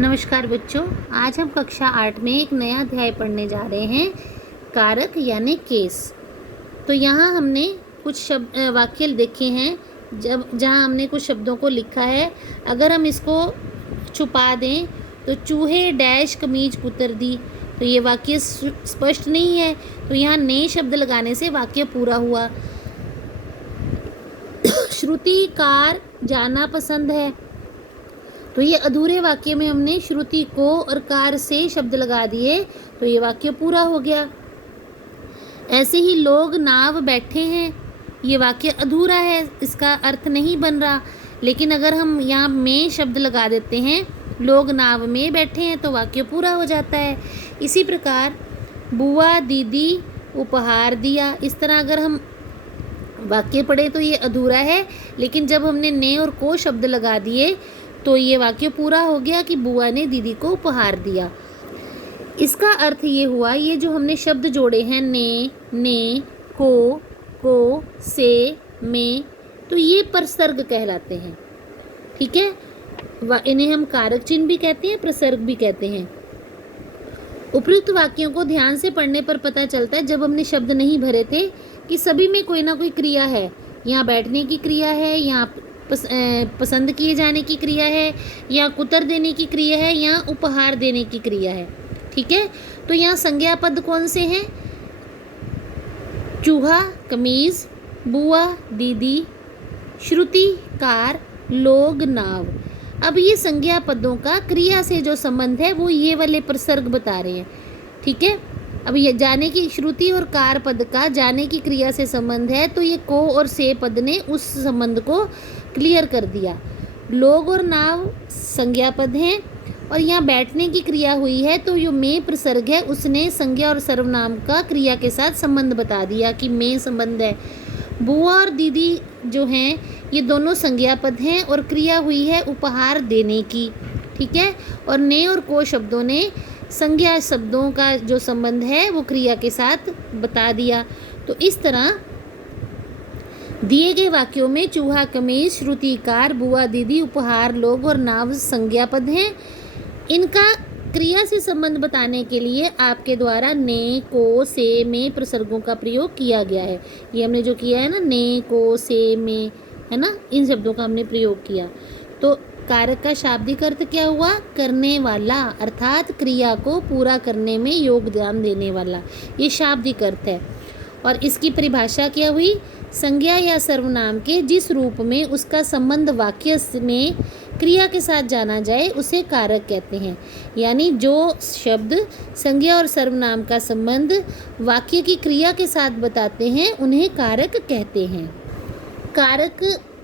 नमस्कार बच्चों, आज हम कक्षा 8 में एक नया अध्याय पढ़ने जा रहे हैं, कारक यानी केस। तो यहाँ हमने कुछ वाक्य देखे हैं जहाँ हमने कुछ शब्दों को लिखा है। अगर हम इसको छुपा दें तो चूहे डैश कमीज कुतर दी, तो ये वाक्य स्पष्ट नहीं है। तो यहाँ ने शब्द लगाने से वाक्य पूरा हुआ। श्रुति कार जाना पसंद है, तो ये अधूरे वाक्य में हमने श्रुति को और कार से शब्द लगा दिए, तो ये वाक्य पूरा हो गया। ऐसे ही लोग नाव बैठे हैं, ये वाक्य अधूरा है, इसका अर्थ नहीं बन रहा। लेकिन अगर हम यहाँ में शब्द लगा देते हैं, लोग नाव में बैठे हैं, तो वाक्य पूरा हो जाता है। इसी प्रकार बुआ दीदी उपहार दिया, इस तरह अगर हम वाक्य पढ़े तो ये अधूरा है, लेकिन जब हमने ने और को शब्द लगा दिए तो ये वाक्य पूरा हो गया कि बुआ ने दीदी को उपहार दिया। इसका अर्थ ये हुआ, ये जो हमने शब्द जोड़े हैं ने, को, से, में, तो ये प्रसर्ग कहलाते हैं। ठीक है, इन्हें हम कारक चिन्ह भी कहते हैं, प्रसर्ग भी कहते हैं। उपयुक्त वाक्यों को ध्यान से पढ़ने पर पता चलता है, जब हमने शब्द नहीं भरे थे, कि सभी में कोई ना कोई क्रिया है। यहाँ बैठने की क्रिया है, यहाँ पसंद किए जाने की क्रिया है, या कुतर देने की क्रिया है, या उपहार देने की क्रिया है। ठीक है, तो यहाँ संज्ञा पद कौन से हैं? चूहा कमीज, बुआ दीदी, श्रुति कार, लोग नाव। अब ये संज्ञा पदों का क्रिया से जो संबंध है वो ये वाले प्रसर्ग बता रहे हैं। ठीक है, अब ये जाने की श्रुति और कार पद का जाने की क्रिया से संबंध है, तो ये को और से पद ने उस संबंध को क्लियर कर दिया। लोग और नाव संज्ञा पद हैं, और यहाँ बैठने की क्रिया हुई है, तो जो में प्रसर्ग है उसने संज्ञा और सर्वनाम का क्रिया के साथ संबंध बता दिया कि में संबंध है। बुआ और दीदी जो हैं ये दोनों संज्ञा पद हैं, और क्रिया हुई है उपहार देने की। ठीक है, और ने और को शब्दों ने संज्ञा शब्दों का जो संबंध है वो क्रिया के साथ बता दिया। तो इस तरह दिए गए वाक्यों में चूहा कमीज, श्रुति कार, बुआ दीदी, उपहार, लोग और नाव संज्ञा पद हैं। इनका क्रिया से संबंध बताने के लिए आपके द्वारा ने, को, से, में प्रसर्गों का प्रयोग किया गया है। ये हमने जो किया है ना, ने, को, से, में, है ना, इन शब्दों का हमने प्रयोग किया। तो कारक का शाब्दिक अर्थ क्या हुआ? करने वाला, अर्थात क्रिया को पूरा करने में योगदान देने वाला, ये शाब्दिक अर्थ है। और इसकी परिभाषा क्या हुई? संज्ञा या सर्वनाम के जिस रूप में उसका संबंध वाक्य में क्रिया के साथ जाना जाए उसे कारक कहते हैं। यानी जो शब्द संज्ञा और सर्वनाम का संबंध वाक्य की क्रिया के साथ बताते हैं उन्हें कारक कहते हैं। कारक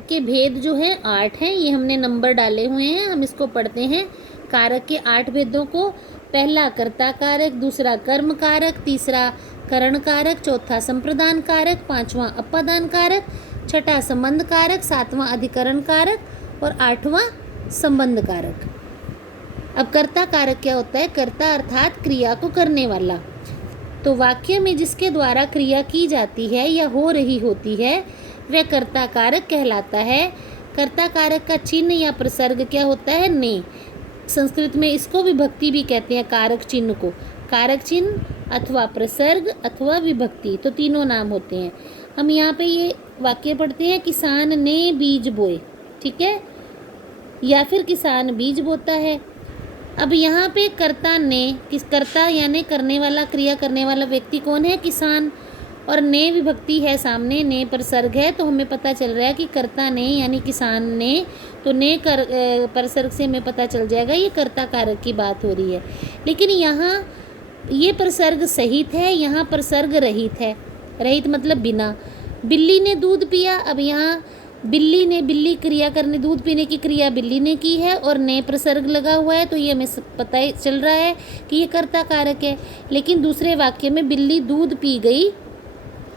के भेद जो है 8 हैं, ये हमने नंबर डाले हुए हैं, हम इसको पढ़ते हैं। कारक के 8 भेदों को: पहला कर्ता कारक, दूसरा कर्म कारक, तीसरा करण कारक, चौथा संप्रदान कारक, पांचवा अपादान कारक, छठा संबंध कारक, सातवां अधिकरण कारक और आठवां संबंध कारक। अब कर्ता कारक क्या होता है? कर्ता अर्थात क्रिया को करने वाला। तो वाक्य में जिसके द्वारा क्रिया की जाती है या हो रही होती है वह कर्ता कारक कहलाता है। कर्ता कारक का चिन्ह या प्रसर्ग क्या होता है? ने। संस्कृत में इसको विभक्ति भी कहते हैं, कारक चिन्ह को। कारक चिन्ह अथवा प्रसर्ग अथवा विभक्ति, तो तीनों नाम होते हैं। हम यहाँ पे ये वाक्य पढ़ते हैं, किसान ने बीज बोए। ठीक है, या फिर किसान बीज बोता है। अब यहाँ पे कर्ता ने, कर्ता यानी करने वाला, क्रिया करने वाला व्यक्ति कौन है? किसान। और ने विभक्ति है सामने, ने प्रसर्ग है, तो हमें पता चल रहा है कि कर्ता ने यानी किसान ने। तो ने प्रसर्ग से हमें पता चल जाएगा ये कर्ता कारक की बात हो रही है। लेकिन यहाँ ये प्रसर्ग सहित है, यहाँ प्रसर्ग रहित है। रहित मतलब बिना। बिल्ली ने दूध पिया। अब यहाँ बिल्ली क्रिया करने, दूध पीने की क्रिया बिल्ली ने की है और ने प्रसर्ग लगा हुआ है, तो ये हमें पता चल रहा है कि ये कर्ता कारक है। लेकिन दूसरे वाक्य में बिल्ली दूध पी गई,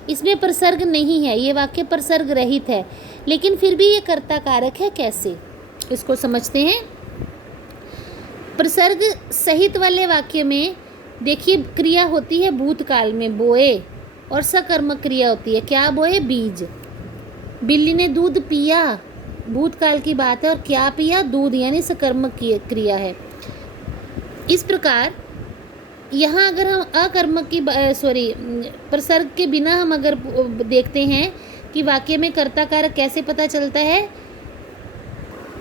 इसमें प्रसर्ग नहीं है, ये वाक्य प्रसर्ग रहित है, लेकिन फिर भी ये कर्ता कारक है। कैसे, इसको समझते हैं। प्रसर्ग सहित वाले वाक्य में देखिए क्रिया होती है भूतकाल में, बोए, और सकर्मक क्रिया होती है, क्या बोए? बीज। बिल्ली ने दूध पिया, भूतकाल की बात है, और क्या पिया? दूध, यानी सकर्मक क्रिया है। इस प्रकार यहाँ अगर हम अकर्मक की प्रसर्ग के बिना हम अगर देखते हैं कि वाक्य में कर्ता कारक कैसे पता चलता है,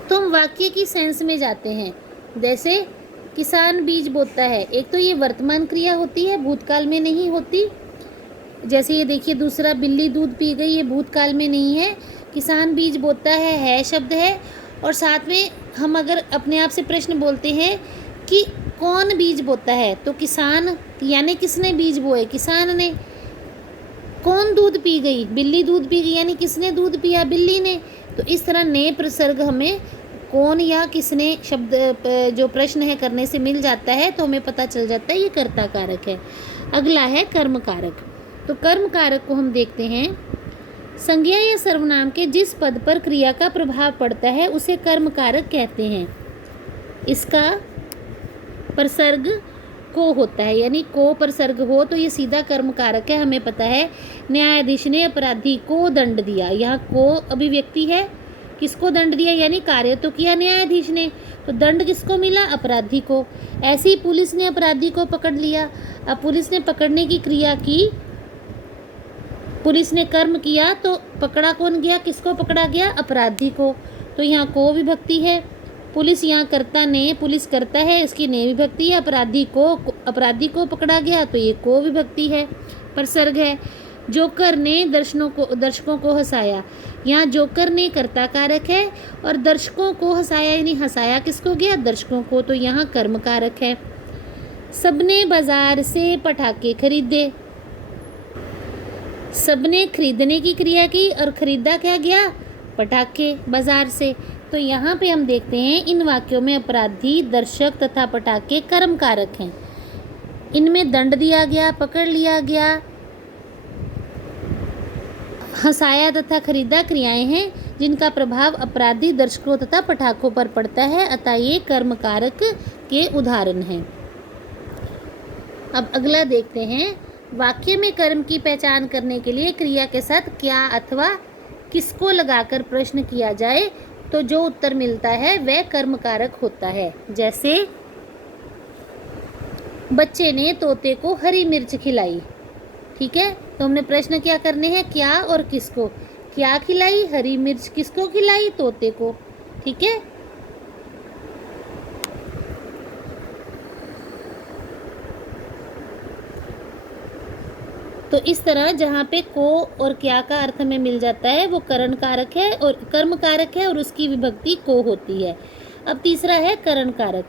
तो हम वाक्य की सेंस में जाते हैं। जैसे किसान बीज बोता है, एक तो ये वर्तमान क्रिया होती है, भूतकाल में नहीं होती। जैसे ये देखिए दूसरा, बिल्ली दूध पी गई, ये भूतकाल में नहीं है। किसान बीज बोता है शब्द है। और साथ में हम अगर अपने आप से प्रश्न बोलते हैं कि कौन बीज बोता है, तो किसान, यानी किसने बीज बोए, किसान ने। कौन दूध पी गई, बिल्ली दूध पी गई, यानी किसने दूध पिया, बिल्ली ने। तो इस तरह ने प्रसर्ग हमें कौन या किसने शब्द जो प्रश्न है करने से मिल जाता है, तो हमें पता चल जाता है ये कर्ता कारक है। अगला है कर्म कारक। तो कर्म कारक को हम देखते हैं, संज्ञा या सर्वनाम के जिस पद पर क्रिया का प्रभाव पड़ता है उसे कर्म कारक कहते हैं। इसका प्रसर्ग को होता है, यानी को प्रसर्ग हो तो ये सीधा कर्म कारक है। हमें पता है न्यायाधीश ने अपराधी को दंड दिया, यहाँ को अभिव्यक्ति है। किसको दंड दिया, यानी कार्य तो किया न्यायाधीश ने, तो दंड किसको मिला, अपराधी को। ऐसे ही पुलिस ने अपराधी को पकड़ लिया। अब पुलिस ने पकड़ने की क्रिया की, पुलिस ने कर्म किया, तो पकड़ा कौन गया, किसको पकड़ा गया, अपराधी को। तो यहाँ को विभक्ति है। पुलिस यहाँ कर्ता ने, पुलिस करता है, इसकी ने विभक्ति है। अपराधी को पकड़ा गया, तो ये को विभक्ति है, प्रसर्ग है। जोकर ने दर्शकों को हंसाया, यहाँ जोकर ने कर्ता कारक है और दर्शकों को हंसाया, यानी हंसाया किसको गया, दर्शकों को, तो यहाँ कर्म कारक है। सबने बाजार से पटाखे खरीदे, सबने खरीदने की क्रिया की और खरीदा क्या गया, पटाखे बाजार से। तो यहाँ पे हम देखते हैं इन वाक्यों में अपराधी, दर्शक तथा पटाखे कर्म कारक हैं। इनमें दंड दिया गया, पकड़ लिया गया, हंसाया तथा खरीदा क्रियाएं हैं जिनका प्रभाव अपराधी, दर्शकों तथा पटाखों पर पड़ता है, अतः ये कर्म कारक के उदाहरण हैं। अब अगला देखते हैं, वाक्य में कर्म की पहचान करने के लिए क्रिया के साथ क्या अथवा किसको लगाकर प्रश्न किया जाए तो जो उत्तर मिलता है वह कर्म कारक होता है। जैसे बच्चे ने तोते को हरी मिर्च खिलाई, ठीक है, तो हमने प्रश्न क्या करने हैं, क्या और किसको। क्या खिलाई, हरी मिर्च, किसको खिलाई, तोते को, ठीक है। तो इस तरह जहाँ पे को और क्या का अर्थ में मिल जाता है वो करण कारक है और कर्म कारक है और उसकी विभक्ति को होती है। अब तीसरा है करण कारक।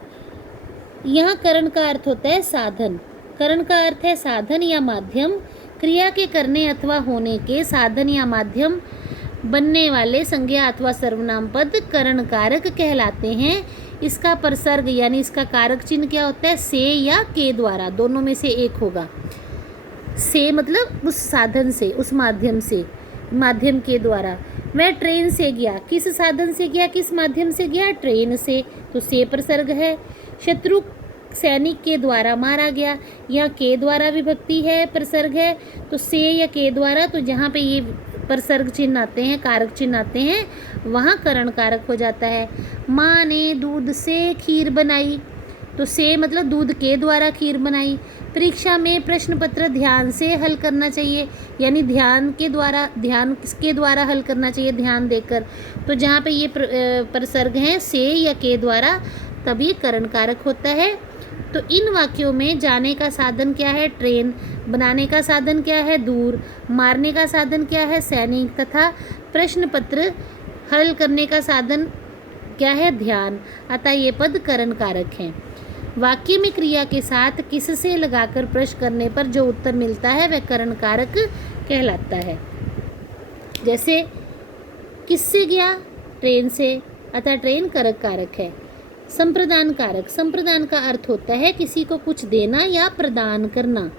यहाँ करण का अर्थ होता है साधन। करण का अर्थ है साधन या माध्यम। क्रिया के करने अथवा होने के साधन या माध्यम बनने वाले संज्ञा अथवा सर्वनाम पद करण कारक कहलाते हैं। इसका प्रसर्ग यानी इसका कारक चिन्ह क्या होता है, से या के द्वारा, दोनों में से एक होगा। से मतलब उस साधन से, उस माध्यम से, माध्यम के द्वारा। वह ट्रेन से गया, किस साधन से गया, किस माध्यम से गया, ट्रेन से, तो से प्रसर्ग है। शत्रु सैनिक के द्वारा मारा गया, यहाँ के द्वारा विभक्ति है, प्रसर्ग है, तो से या के द्वारा, तो जहाँ पे ये प्रसर्ग चिन्ह आते हैं, कारक चिन्ह आते हैं, वहाँ करण कारक हो जाता है। माँ ने दूध से खीर बनाई, तो से मतलब दूध के द्वारा खीर बनाई। परीक्षा में प्रश्न पत्र ध्यान से हल करना चाहिए, यानी ध्यान किसके द्वारा हल करना चाहिए, ध्यान देकर। तो जहाँ पे ये प्रसर्ग हैं से या के द्वारा, तब ये करण कारक होता है। तो इन वाक्यों में जाने का साधन क्या है, ट्रेन, बनाने का साधन क्या है, दूर, मारने का साधन क्या है, सैनिक, तथा प्रश्न पत्र हल करने का साधन क्या है, ध्यान, अतः ये पद करण कारक हैं। वाक्य में क्रिया के साथ किससे लगाकर प्रश्न करने पर जो उत्तर मिलता है वह करण कारक कहलाता है। जैसे किससे गया, ट्रेन से, अतः ट्रेन करण कारक है। संप्रदान कारक। संप्रदान का अर्थ होता है किसी को कुछ देना या प्रदान करना।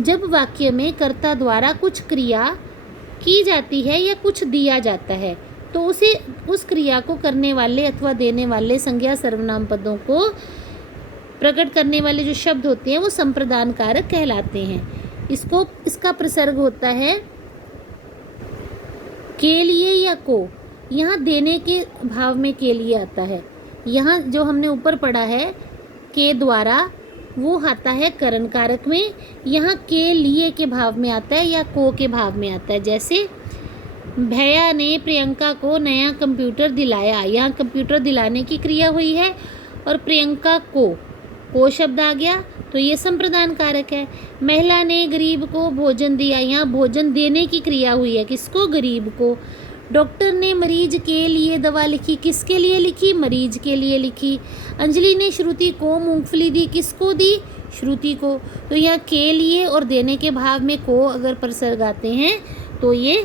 जब वाक्य में कर्ता द्वारा कुछ क्रिया की जाती है या कुछ दिया जाता है तो उस क्रिया को करने वाले अथवा देने वाले संज्ञा सर्वनाम पदों को प्रकट करने वाले जो शब्द होते हैं वो संप्रदान कारक कहलाते हैं। इसका प्रसर्ग होता है के लिए या को। यहाँ देने के भाव में के लिए आता है। यहाँ जो हमने ऊपर पढ़ा है के द्वारा वो आता है करण कारक में। यहाँ के लिए के भाव में आता है या को के भाव में आता है। जैसे भैया ने प्रियंका को नया कंप्यूटर दिलाया, यहाँ कंप्यूटर दिलाने की क्रिया हुई है और प्रियंका को शब्द आ गया तो ये संप्रदान कारक है। महिला ने गरीब को भोजन दिया, यहाँ भोजन देने की क्रिया हुई है, किसको? गरीब को। डॉक्टर ने मरीज के लिए दवा लिखी, किसके लिए लिखी? मरीज के लिए लिखी। अंजलि ने श्रुति को मूंगफली दी, किसको दी? श्रुति को। तो यहाँ के लिए और देने के भाव में को अगर प्रसर्ग आते हैं तो ये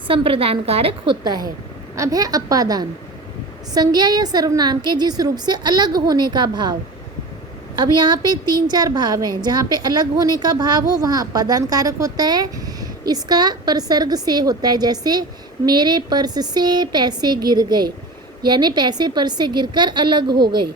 संप्रदान कारक होता है। अब है अपादान, संज्ञा या सर्वनाम के जिस रूप से अलग होने का भाव। अब यहाँ पे 3-4 भाव हैं, जहाँ पे अलग होने का भाव हो वहाँ अपादान कारक होता है। इसका प्रसर्ग से होता है, जैसे मेरे पर्स से पैसे गिर गए, यानी पैसे पर्स से गिरकर अलग हो गए,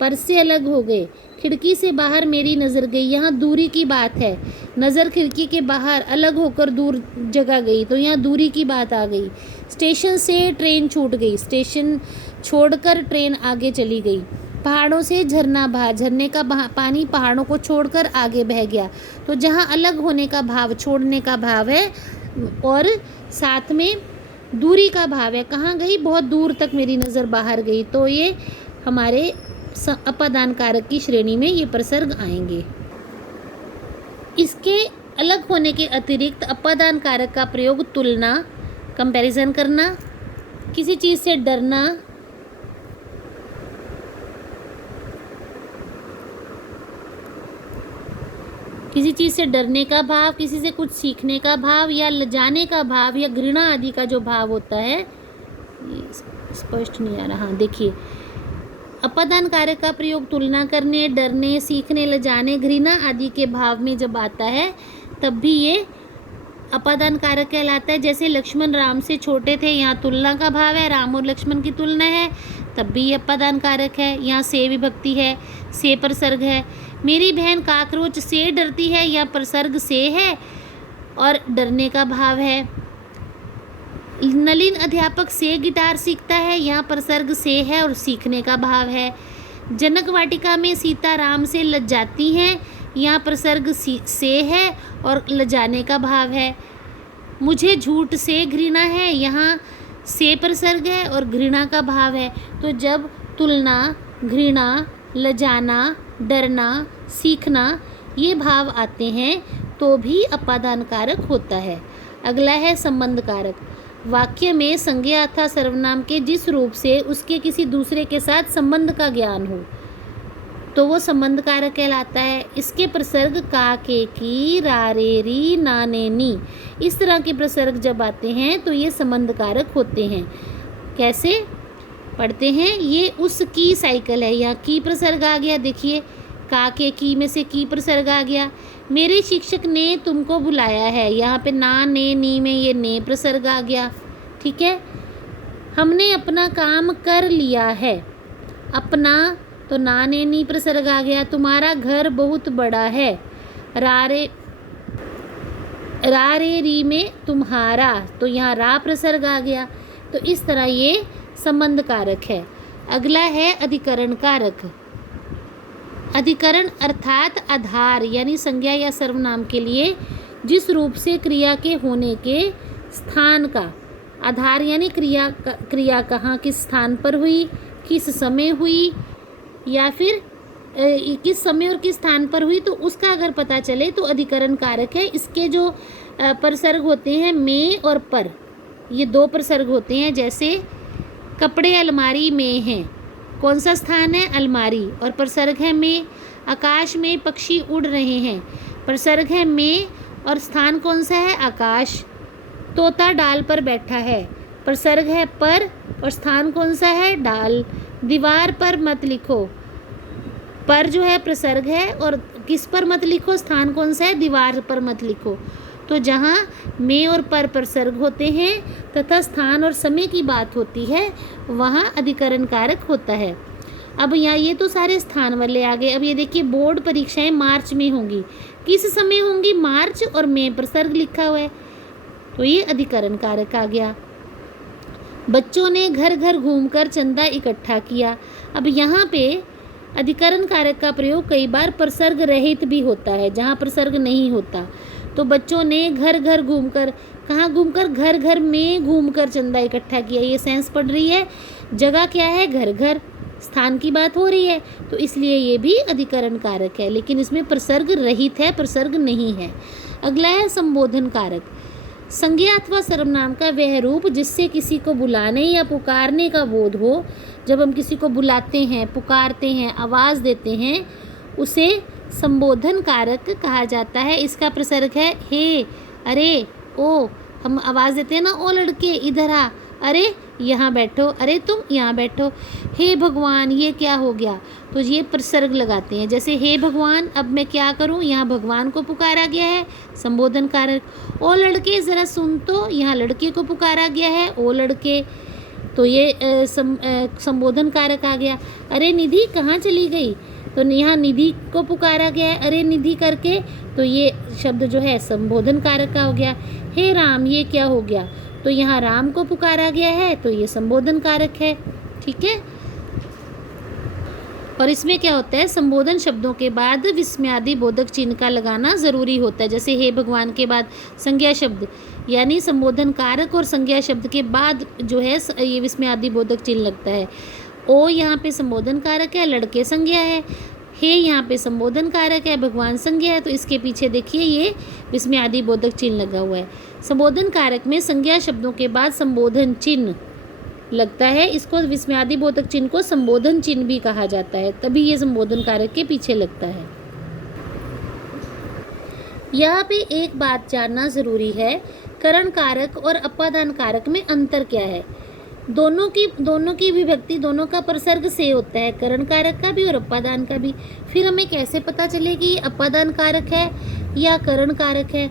पर्स से अलग हो गए। खिड़की से बाहर मेरी नज़र गई, यहाँ दूरी की बात है, नज़र खिड़की के बाहर अलग होकर दूर जगह गई तो यहाँ दूरी की बात आ गई। स्टेशन से ट्रेन छूट गई, स्टेशन छोड़कर ट्रेन आगे चली गई। पहाड़ों से झरना बहा, झरने का पानी पहाड़ों को छोड़कर आगे बह गया। तो जहाँ अलग होने का भाव, छोड़ने का भाव है और साथ में दूरी का भाव है, कहाँ गई? बहुत दूर तक मेरी नज़र बाहर गई, तो ये हमारे अपादान कारक की श्रेणी में ये प्रसर्ग आएंगे। इसके अलग होने के अतिरिक्त अपादान कारक का प्रयोग तुलना, कंपैरिजन करना, किसी चीज़ से डरना, किसी चीज़ से डरने का भाव, किसी से कुछ सीखने का भाव या लजाने का भाव या घृणा आदि का जो भाव होता है, ये स्पष्ट नहीं आ रहा। हाँ देखिए, अपादान कारक का प्रयोग तुलना करने, डरने, सीखने, लजाने, घृणा आदि के भाव में जब आता है तब भी ये अपादान कारक कहलाता है। जैसे लक्ष्मण राम से छोटे थे, यहाँ तुलना का भाव है, राम और लक्ष्मण की तुलना है, तब भी ये अपादान कारक है। यहाँ से विभक्ति है, से प्रसर्ग है। मेरी बहन काकरोच से डरती है, यहाँ प्रसर्ग से है और डरने का भाव है। नलिन अध्यापक से गिटार सीखता है, यहाँ प्रसर्ग से है और सीखने का भाव है। जनक वाटिका में सीता राम से लजाती हैं, यहाँ प्रसर्ग से है और लजाने का भाव है। मुझे झूठ से घृणा है, यहाँ से प्रसर्ग है और घृणा का भाव है। तो जब तुलना, घृणा, लजाना, डरना, सीखना ये भाव आते हैं तो भी अपादान कारक होता है। अगला है संबंध कारक। वाक्य में संज्ञा अथवा सर्वनाम के जिस रूप से उसके किसी दूसरे के साथ संबंध का ज्ञान हो तो वो संबंध कारक कहलाता है। इसके प्रसर्ग का, के, की, रा, रे, री, ना, ने, नी, इस तरह के प्रसर्ग जब आते हैं तो ये संबंध कारक होते हैं। कैसे पढ़ते हैं? ये उसकी साइकिल है, यहाँ की प्रसर्ग आ गया। देखिए, का, के, की में से की प्रसर्ग आ गया। मेरे शिक्षक ने तुमको बुलाया है, यहाँ पे ना, ने, नी में ये ने प्रसर्ग आ गया। ठीक है। हमने अपना काम कर लिया है, अपना तो ना, ने, नी प्रसर्ग आ गया। तुम्हारा घर बहुत बड़ा है, रा, रे, री में तुम्हारा, तो यहाँ रा प्रसर्ग आ गया। तो इस तरह ये संबंध कारक है। अगला है अधिकरण कारक। अधिकरण अर्थात आधार, यानी संज्ञा या सर्वनाम के लिए जिस रूप से क्रिया के होने के स्थान का आधार, यानी क्रिया कहाँ, किस स्थान पर हुई, किस समय हुई, या फिर किस समय और किस स्थान पर हुई, तो उसका अगर पता चले तो अधिकरण कारक है। इसके जो प्रसर्ग होते हैं में और पर, ये 2 प्रसर्ग होते हैं। जैसे कपड़े अलमारी में हैं, कौन सा स्थान है? अलमारी, और प्रसर्ग है में। आकाश में पक्षी उड़ रहे हैं, प्रसर्ग है में और स्थान कौन सा है? आकाश। तोता डाल पर बैठा है, प्रसर्ग है पर और स्थान कौन सा है? डाल। दीवार पर मत लिखो, पर जो है प्रसर्ग है और किस पर मत लिखो? स्थान कौन सा है? दीवार पर मत लिखो। तो जहाँ में और पर प्रसर्ग होते हैं तथा स्थान और समय की बात होती है वहाँ अधिकरण कारक होता है। अब यहाँ ये तो सारे स्थान वाले आ गए। अब ये देखिए, बोर्ड परीक्षाएं मार्च में होंगी, किस समय होंगी? मार्च, और में प्रसर्ग लिखा हुआ है तो ये अधिकरण कारक आ गया। बच्चों ने घर घर घूमकर चंदा इकट्ठा किया। अब यहाँ पे अधिकरण कारक का प्रयोग कई बार प्रसर्ग रहित भी होता है, जहाँ प्रसर्ग नहीं होता। तो बच्चों ने घर घर घूमकर, कहाँ घूमकर, घर घर में घूमकर चंदा इकट्ठा किया, ये सेंस पढ़ रही है। जगह क्या है, घर घर, स्थान की बात हो रही है, तो इसलिए ये भी अधिकरण कारक है, लेकिन इसमें प्रसर्ग रहित है, प्रसर्ग नहीं है। अगला है संबोधन कारक। संज्ञा अथवा सर्वनाम का वह रूप जिससे किसी को बुलाने या पुकारने का बोध हो। जब हम किसी को बुलाते हैं, पुकारते हैं, आवाज़ देते हैं, उसे संबोधन कारक कहा जाता है। इसका प्रसर्ग है हे, अरे, ओ। हम आवाज़ देते हैं ना, ओ लड़के इधर आ, अरे यहाँ बैठो, अरे तुम यहाँ बैठो। हे भगवान, ये क्या हो गया, तो ये प्रसर्ग लगाते हैं। जैसे हे भगवान, अब मैं क्या करूँ, यहाँ भगवान को पुकारा गया है, संबोधन कारक। ओ लड़के ज़रा सुन तो, यहाँ लड़के को पुकारा गया है, ओ लड़के, तो ये संबोधन कारक आ गया। अरे निधि कहाँ चली गई, तो यहाँ निधि को पुकारा गया है, अरे निधि करके, तो ये शब्द जो है संबोधन कारक का हो गया। हे राम, ये क्या हो गया, तो यहाँ राम को पुकारा गया है, तो ये संबोधन कारक है। ठीक है। और इसमें क्या होता है, संबोधन शब्दों के बाद विस्मयादि बोधक चिन्ह का लगाना ज़रूरी होता है। जैसे हे भगवान के बाद संज्ञा शब्द, यानी संबोधन कारक और संज्ञा शब्द के बाद जो है ये विस्मयादि बोधक चिन्ह लगता है। ओ यहाँ पे संबोधन कारक है, लड़के संज्ञा है, हे यहाँ पे संबोधन कारक है, भगवान संज्ञा है, तो इसके पीछे देखिए ये विस्मयादि बोधक चिन्ह लगा हुआ है। संबोधन कारक में संज्ञा शब्दों के बाद संबोधन चिन्ह लगता है, इसको विस्मयादि बोधक चिन्ह को संबोधन चिन्ह भी कहा जाता है, तभी ये संबोधन कारक के पीछे लगता है। यहाँ पे एक बात जानना ज़रूरी है, करण कारक और अपादान कारक में अंतर क्या है। दोनों की विभक्ति, दोनों का प्रसर्ग से होता है, करण कारक का भी और अपादान का भी। फिर हमें कैसे पता चले कि ये अपादान कारक है या करण कारक है,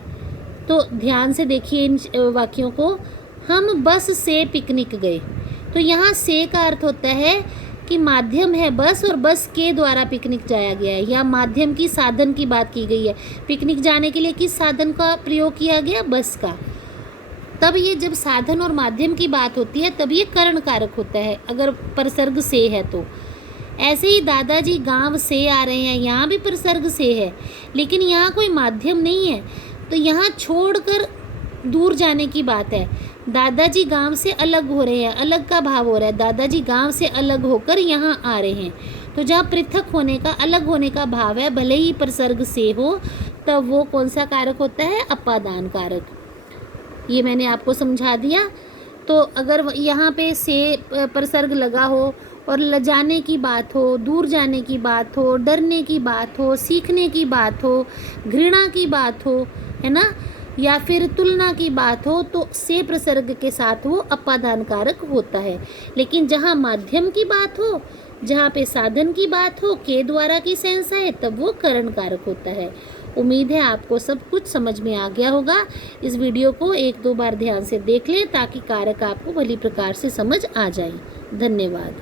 तो ध्यान से देखिए इन वाक्यों को। हम बस से पिकनिक गए, तो यहाँ से का अर्थ होता है कि माध्यम है बस और बस के द्वारा पिकनिक जाया गया है, या माध्यम की साधन की बात की गई है। पिकनिक जाने के लिए किस साधन का प्रयोग किया गया, बस का। तब ये जब साधन और माध्यम की बात होती है तब ये करण कारक होता है, अगर प्रसर्ग से है तो। ऐसे ही दादाजी गांव से आ रहे हैं, यहाँ भी प्रसर्ग से है, लेकिन यहाँ कोई माध्यम नहीं है, तो यहाँ छोड़कर दूर जाने की बात है। दादाजी गांव से अलग हो रहे हैं, अलग का भाव हो रहा है, दादाजी गांव से अलग होकर यहाँ आ रहे हैं, तो जहाँ पृथक होने का, अलग होने का भाव है, भले ही प्रसर्ग से हो, तब वो कौन सा कारक होता है, अपादान कारक। ये मैंने आपको समझा दिया। तो अगर यहाँ पे से प्रसर्ग लगा हो और लजाने की बात हो, दूर जाने की बात हो, डरने की बात हो, सीखने की बात हो, घृणा की बात हो, है ना, या फिर तुलना की बात हो, तो से प्रसर्ग के साथ वो अपादान कारक होता है। लेकिन जहाँ माध्यम की बात हो, जहाँ पे साधन की बात हो, के द्वारा की सेंस है, तब वो करण कारक होता है। उम्मीद है आपको सब कुछ समझ में आ गया होगा। इस वीडियो को 1-2 बार ध्यान से देख लें ताकि कारक आपको भली प्रकार से समझ आ जाए। धन्यवाद।